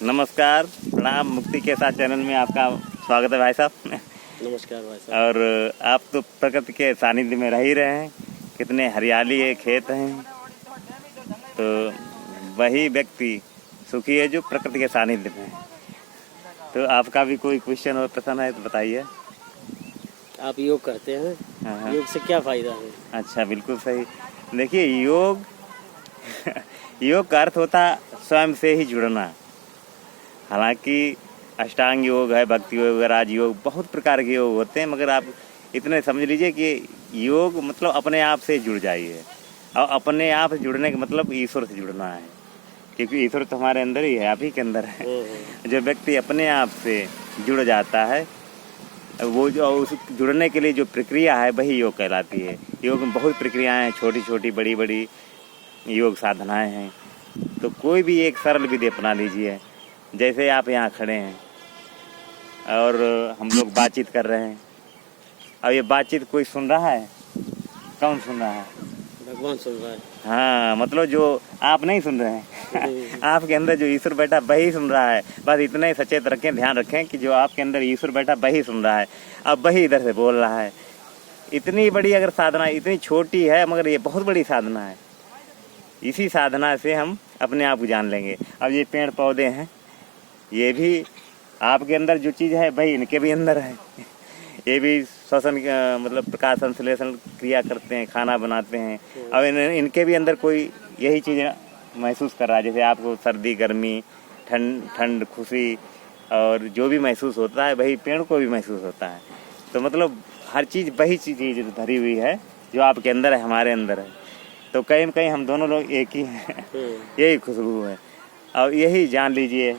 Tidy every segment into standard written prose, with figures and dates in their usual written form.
नमस्कार, प्रणाम। मुक्ति के साथ चैनल में आपका स्वागत है भाई साहब। नमस्कार भाई साहब। और आप तो प्रकृति के सानिध्य में रह ही रहे हैं। कितने हरियाली है, खेत हैं, तो वही व्यक्ति सुखी है जो प्रकृति के सानिध्य में है। तो आपका भी कोई क्वेश्चन और प्रश्न है तो बताइए। आप योग करते हैं? हाँ। योग से क्या फायदा है? अच्छा, बिल्कुल सही। देखिए, योग योग का अर्थ होता स्वयं से ही जुड़ना। हालांकि अष्टांग योग है, भक्ति योग है, राजयोग, बहुत प्रकार के योग होते हैं, मगर आप इतने समझ लीजिए कि योग मतलब अपने आप से जुड़ जाइए। और अपने आप से जुड़ने का मतलब ईश्वर से जुड़ना है, क्योंकि ईश्वर तो हमारे अंदर ही है, आप ही के अंदर है। जो व्यक्ति अपने आप से जुड़ जाता है, वो जो उस जुड़ने के लिए जो प्रक्रिया है वही योग कहलाती है। योग में बहुत प्रक्रियाएं हैं, छोटी छोटी बड़ी बड़ी योग साधनाएं हैं। तो कोई भी एक सरल विधि अपना लीजिए। जैसे आप यहाँ खड़े हैं और हम लोग बातचीत कर रहे हैं, अब ये बातचीत कोई सुन रहा है? कौन सुन रहा है? भगवान सुन रहा है। हाँ, मतलब जो आप नहीं सुन रहे हैं आपके अंदर जो ईश्वर बैठा वही सुन रहा है। बस इतना ही सचेत रखें, ध्यान रखें कि जो आपके अंदर ईश्वर बैठा वही सुन रहा है, अब वही इधर से बोल रहा है। इतनी बड़ी अगर साधना, इतनी छोटी है मगर ये बहुत बड़ी साधना है। इसी साधना से हम अपने आप को जान लेंगे। अब ये पेड़ पौधे हैं, ये भी आपके अंदर जो चीज़ है वही इनके भी अंदर है। ये भी श्वसन मतलब प्रकाश संश्लेषण क्रिया करते हैं, खाना बनाते हैं। अब इनके भी अंदर कोई यही चीज़ महसूस कर रहा है। जैसे आपको सर्दी, गर्मी, ठंड, खुशी और जो भी महसूस होता है वही पेड़ को भी महसूस होता है। तो मतलब हर चीज़ वही चीज़ धरी हुई है जो आपके अंदर है, हमारे अंदर है। तो कहीं न कहीं हम दोनों लोग एक ही हैं। यही खुशबू है। और यही जान लीजिए,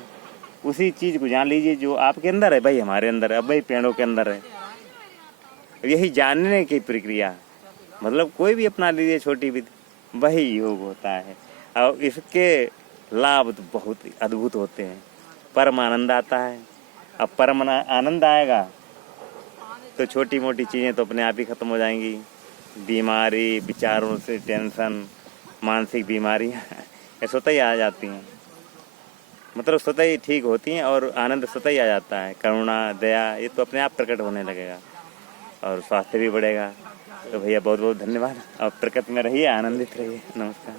उसी चीज़ को जान लीजिए जो आपके अंदर है वही हमारे अंदर है, अब वही पेड़ों के अंदर है। यही जानने की प्रक्रिया, मतलब कोई भी अपना लीजिए छोटी विधि, वही योग होता है। और इसके लाभ तो बहुत अद्भुत होते हैं। परम आनंद आता है। अब परम आनंद आएगा तो छोटी मोटी चीज़ें तो अपने आप ही ख़त्म हो जाएंगी। बीमारी, विचारों से टेंशन, मानसिक बीमारियाँ ये स्वतः ही आ जाती हैं, मतलब स्वतः ही ठीक होती हैं। और आनंद स्वतः ही आ जाता है। करुणा, दया, ये तो अपने आप प्रकट होने लगेगा और स्वास्थ्य भी बढ़ेगा। तो भैया बहुत बहुत धन्यवाद। और प्रकृति में रहिए, आनंदित रहिए। नमस्कार।